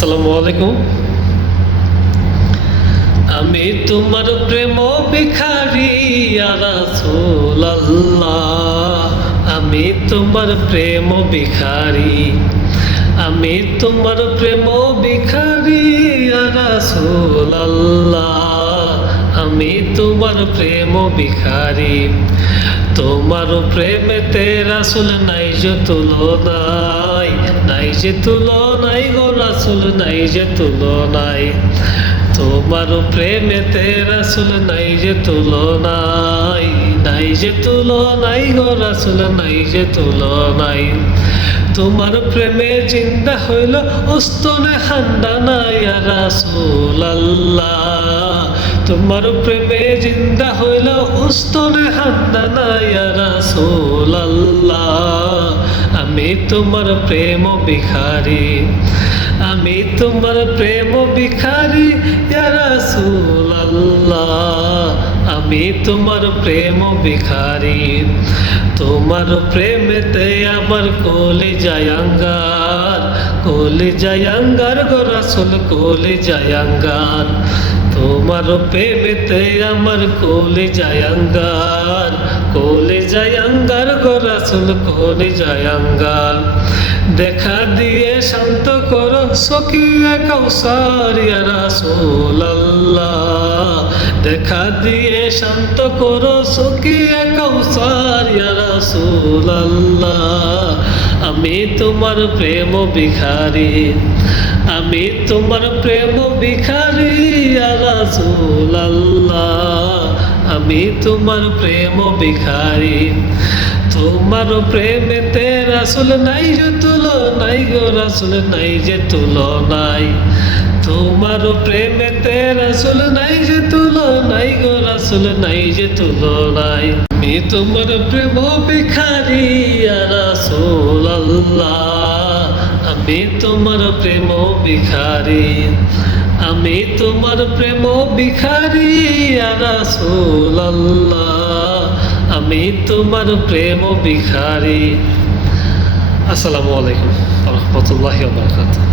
আসসালামু আলাইকুম। আমি তোমার প্রেম ভিখারি রাসূলুল্লাহ। আমি তোমার প্রেম ভিখারি। আমি তোমার প্রেম ভিখারি আমি তোমার প্রেম ভিখারি। তোমার প্রেমেতে রাসুল নাই যে তুলনাই নাই যে তুলনাই গো রাসুল, নাই যে তুলনাই তোমার প্রেমেতে রাসুল, নাই যে তুলনাই নাই যে তুলনাই গো রাসুল, নাই যে তুলনাই তোমার প্রেমে জিন্দা হইল উস্তনে হান্ডা নাই রাসুল তোমার প্রেমে জিন্দা হইল উস্তনে হান্ডা নাই রাসুল আল্লাহ আমি তোমার প্রেম ভিখারি, আমি তোমার প্রেম আল্লাহ আমি তোমার প্রেম ভিখারি, তোমার প্রেমেতে আমার কোলে জায়াঙ্গার কোলে জায়াঙ্গার গো রাসুল কোলে জায়াঙ্গার তোমার প্রেমেতে আমার কোলে জায়াঙ্গার কোলে জায়াঙ্গার গো রাসুল কোলে জায়াঙ্গার দেখা দিয়ে শান্ত করো সকিয়া কৌসারিয়া রাসুল দেখা দিয়ে শান্ত করো সকিয়া কৌসারিয়া রাসুল আমি তোমার প্রেম ভিখারি, আমি তোমার প্রেম ভিখারি রাসুল আল্লাহ আমি তোমার প্রেম ভিখারি তোমার প্রেমেতে রাসুল নাই যে তুলো নাই গো রাসুল নাই যে তুলো নাই। তোমার প্রেমেতে রাসুল নাই যে তুলো নাই গো রাসুল নাই যে তুলো নাই। আমি তোমার প্রেম ভিখারি রাসুল আমি তোমার প্রেম ভিখারি। আমি তোমার প্রেম ভিখারি রাসুল আল্লাহ আমি তোমার প্রেম বিখারি আসসালামু আলাইকুম রহমতুল্লাহ বারকাতুহ।